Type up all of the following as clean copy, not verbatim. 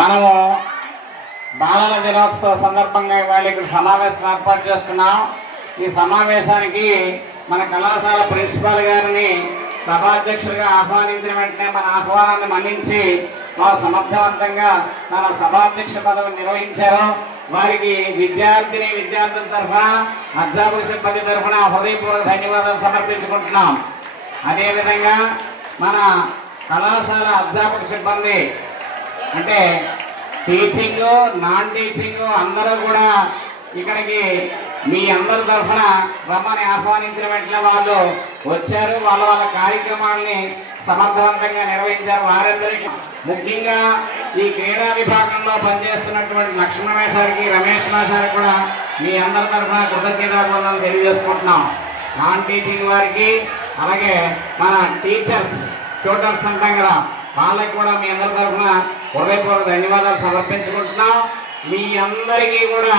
మనము బాలల దినోత్సవ సందర్భంగా ఇవాళ ఇక్కడ సమావేశం ఏర్పాటు చేసుకున్నాం. ఈ సమావేశానికి మన కళాశాల ప్రిన్సిపాల్ గారిని సభాధ్యక్షుడిగా ఆహ్వానించిన వెంటనే మన ఆహ్వానాన్ని మన్నించి వారు సమర్థవంతంగా తన సభాధ్యక్ష పదవి నిర్వహించారు. వారికి విద్యార్థుల తరఫున అధ్యాపక సిబ్బంది తరఫున హృదయపూర్వక ధన్యవాదాలు సమర్పించుకుంటున్నాం. అదేవిధంగా మన కళాశాల అధ్యాపక సిబ్బంది అంటే టీచింగ్ నాన్ టీచింగ్ అందరూ కూడా ఇక్కడికి మీ అందరి తరఫున రమ్మని ఆహ్వానించిన వెంటనే వాళ్ళు వచ్చారు. వాళ్ళ కార్యక్రమాలని సమర్థవంతంగా నిర్వహించారు. వారందరికీ ముఖ్యంగా ఈ క్రీడా విభాగంలో పనిచేస్తున్నటువంటి లక్ష్మణ మేషారికి రమేష్ మేషారికి కూడా మీ అందరి తరఫున కృతజ్ఞతాభివందనలు తెలియజేసుకుంటున్నాం. నాన్ టీచింగ్ వారికి అలాగే మన ట్యూటర్స్ అంటాం కదా, వాళ్ళకి కూడా మీ అందరి తరఫున హృదయపూర్వక ధన్యవాదాలు సమర్పించుకుంటున్నాం. మీ అందరికీ కూడా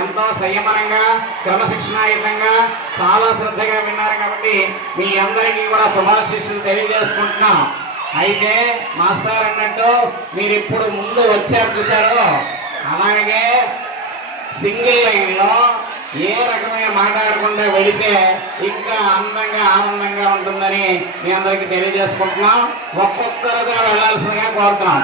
ఎంతో సంయమనంగా క్రమశిక్షణాయుతంగా చాలా శ్రద్ధగా విన్నారు కాబట్టి మీ అందరికీ కూడా శుభాశీస్సులు తెలియజేసుకుంటున్నాం. అయితే మాస్టర్ అన్నట్టు మీరు ఇప్పుడు ముందు వచ్చారు చూశారు, అలాగే సింగిల్ లైన్లో ఏ రకమైన మాట్లాడకుండా వెళితే ఇంకా అందంగా ఆనందంగా ఉంటుందని మీ అందరికీ తెలియజేసుకుంటున్నాం. ఒక్కొక్కరుగా వెళ్ళాల్సిందిగా కోరుతున్నాం.